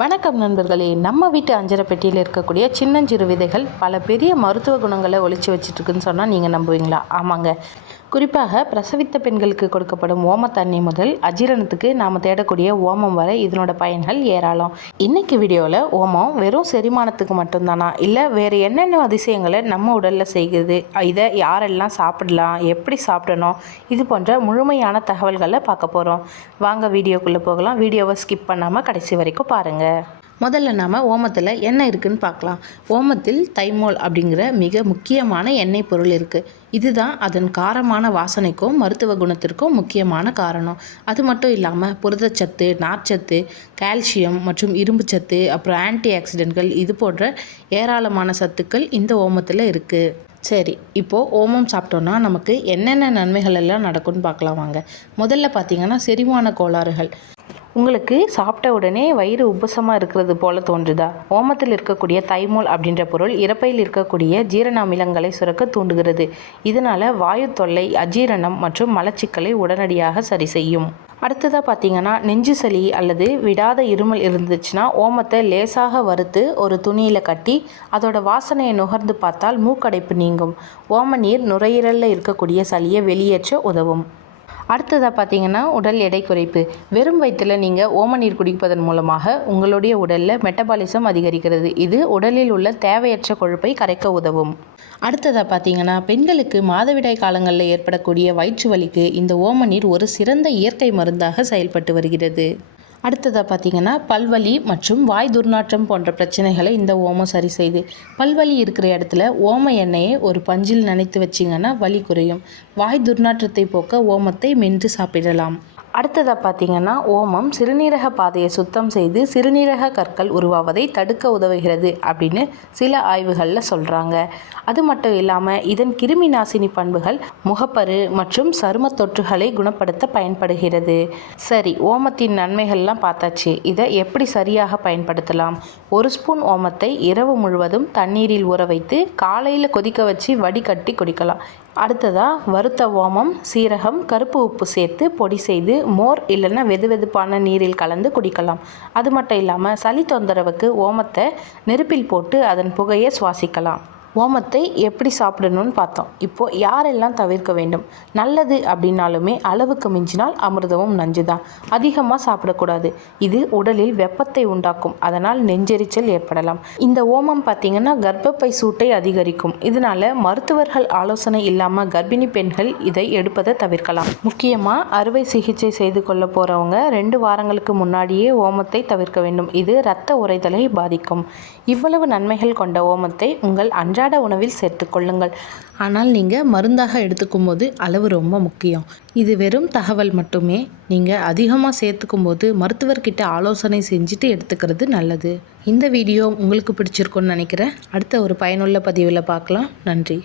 வணக்கம் நண்பர்களே. நம்ம வீட்டு அஞ்சரை பெட்டியில் இருக்கக்கூடிய சின்னஞ்சிறு விதைகள் பல பெரிய மருத்துவ குணங்களை ஒளிச்சு வச்சுட்டுருக்குன்னு சொன்னால் நீங்கள் நம்புவீங்களா? ஆமாங்க. குறிப்பாக பிரசவித்த பெண்களுக்கு கொடுக்கப்படும் ஓம தண்ணி முதல் அஜீரணத்துக்கு நாம் தேடக்கூடிய ஓமம் வரை இதனோட பயன்கள் ஏராளம். இன்னைக்கு வீடியோவில் ஓமம் வெறும் செரிமானத்துக்கு மட்டும்தானா, இல்லை வேறு என்னென்ன அதிசயங்களை நம்ம உடலில் செய்கிறது, இதை யாரெல்லாம் சாப்பிடலாம், எப்படி சாப்பிடணும், இது போன்ற முழுமையான தகவல்களை பார்க்க போகிறோம். வாங்க வீடியோக்குள்ளே போகலாம். வீடியோவை ஸ்கிப் பண்ணாமல் கடைசி வரைக்கும் பாருங்கள். முதல்ல நாம் ஓமத்தில் என்ன இருக்குதுன்னு பார்க்கலாம். ஓமத்தில் தைமோல் அப்படிங்கிற மிக முக்கியமான எண்ணெய் பொருள் இருக்குது. இதுதான் அதன் காரமான வாசனைக்கும் மருத்துவ குணத்திற்கும் முக்கியமான காரணம். அது மட்டும் இல்லாமல் புரதச்சத்து, நார்ச்சத்து, கால்சியம் மற்றும் இரும்பு சத்து, அப்புறம் ஆன்டி ஆக்சிடென்ட்கள், இது போன்ற ஏராளமான சத்துக்கள் இந்த ஓமத்தில் இருக்குது. சரி, இப்போது ஓமம் சாப்பிட்டோன்னா நமக்கு என்னென்ன நன்மைகள் எல்லாம் நடக்கும்னு பார்க்கலாம் வாங்க. முதல்ல பார்த்திங்கன்னா செரிமான கோளாறுகள். உங்களுக்கு சாப்பிட்ட உடனே வயிறு உப்புசமாக இருக்கிறது போல தோன்றுதா? ஓமத்தில் இருக்கக்கூடிய தைமோல் அப்படின்ற பொருள் இறப்பையில் இருக்கக்கூடிய ஜீரண அமிலங்களை சுரக்க தூண்டுகிறது. இதனால் வாயு தொல்லை, அஜீரணம் மற்றும் மலச்சிக்கலை உடனடியாக சரி செய்யும். அடுத்ததாக பார்த்தீங்கன்னா, நெஞ்சு சளி அல்லது விடாத இருமல் இருந்துச்சுன்னா ஓமத்தை லேசாக வறுத்து ஒரு துணியில் கட்டி அதோட வாசனையை நுகர்ந்து பார்த்தால் மூக்கடைப்பு நீங்கும். ஓம நீர் நுரையீரலில் இருக்கக்கூடிய சளியை வெளியேற்ற உதவும். அடுத்ததாக பார்த்தீங்கன்னா, உடல் எடை குறைப்பு. வெறும் வயிற்றில் நீங்கள் ஓம நீர் குடிப்பதன் மூலமாக உங்களுடைய உடலில் மெட்டபாலிசம் அதிகரிக்கிறது. இது உடலில் உள்ள தேவையற்ற கொழுப்பை கரைக்க உதவும். அடுத்ததாக பார்த்தீங்கன்னா, பெண்களுக்கு மாதவிடாய் காலங்களில் ஏற்படக்கூடிய வயிற்று வலிக்கு இந்த ஓம நீர் ஒரு சிறந்த இயற்கை மருந்தாக செயல்பட்டு வருகிறது. அடுத்ததாக பார்த்தீங்கன்னா, பல்வலி மற்றும் வாய் துர்நாற்றம் போன்ற பிரச்சனைகளை இந்த ஓமம் சரி செய்து. பல்வலி இருக்கிற இடத்துல ஓம எண்ணெயை ஒரு பஞ்சில் நனைத்து வச்சிங்கன்னா வலி குறையும். வாய் துர்நாற்றத்தை போக்க ஓமத்தை மென்று சாப்பிடலாம். அடுத்ததாக பார்த்தீங்கன்னா, ஓமம் சிறுநீரக பாதையை சுத்தம் செய்து சிறுநீரக கற்கள் உருவாவதை தடுக்க உதவுகிறது அப்படின்னு சில ஆய்வுகளில் சொல்கிறாங்க. அது மட்டும் இல்லாமல் இதன் கிருமி நாசினி பண்புகள் முகப்பரு மற்றும் சரும தொற்றுகளை குணப்படுத்த பயன்படுகிறது. சரி, ஓமத்தின் நன்மைகள்லாம் பார்த்தாச்சு. இதை எப்படி சரியாக பயன்படுத்தலாம்? ஒரு ஸ்பூன் ஓமத்தை இரவு முழுவதும் தண்ணீரில் ஊற வைத்து காலையில் கொதிக்க வச்சு வடிகட்டி குடிக்கலாம். அடுத்ததாக வறுத்த ஓமம், சீரகம், கருப்பு உப்பு சேர்த்து பொடி செய்து மோர் இல்லைன்னா வெதுவெதுப்பான நீரில் கலந்து குடிக்கலாம். அது மட்டும் இல்லாமல் சளி தொந்தரவுக்கு ஓமத்தை நெருப்பில் போட்டு அதன் புகையை சுவாசிக்கலாம். ஓமத்தை எப்படி சாப்பிடணும்னு பார்த்தோம். இப்போது யாரெல்லாம் தவிர்க்க வேண்டும்? நல்லது அப்படின்னாலுமே அளவுக்கு மிஞ்சினால் அமிர்தமும் நஞ்சு தான். அதிகமாக சாப்பிடக்கூடாது. இது உடலில் வெப்பத்தை உண்டாக்கும். அதனால் நெஞ்செரிச்சல் ஏற்படலாம். இந்த ஓமம் பார்த்திங்கன்னா கர்ப்பப்பை சூட்டை அதிகரிக்கும். இதனால் மருத்துவர்கள் ஆலோசனை இல்லாமல் கர்ப்பிணி பெண்கள் இதை எடுப்பதை தவிர்க்கலாம். முக்கியமாக அறுவை சிகிச்சை செய்து கொள்ள போகிறவங்க 2 வாரங்களுக்கு முன்னாடியே ஓமத்தை தவிர்க்க வேண்டும். இது இரத்த உறைதலை பாதிக்கும். இவ்வளவு நன்மைகள் கொண்ட ஓமத்தை உங்கள் அன்றாட உணவில் சேர்த்துக்கொள்ளுங்கள். ஆனால் நீங்கள் மருந்தாக எடுத்துக்கும் போது அளவு ரொம்ப முக்கியம். இது வெறும் தகவல் மட்டுமே. நீங்கள் அதிகமாக சேர்த்துக்கும் போது மருத்துவர்கிட்ட ஆலோசனை செஞ்சுட்டு எடுத்துக்கிறது நல்லது. இந்த வீடியோ உங்களுக்கு பிடிச்சிருக்குன்னு நினைக்கிறேன். அடுத்த ஒரு பயனுள்ள பதிவில் பார்க்கலாம். நன்றி.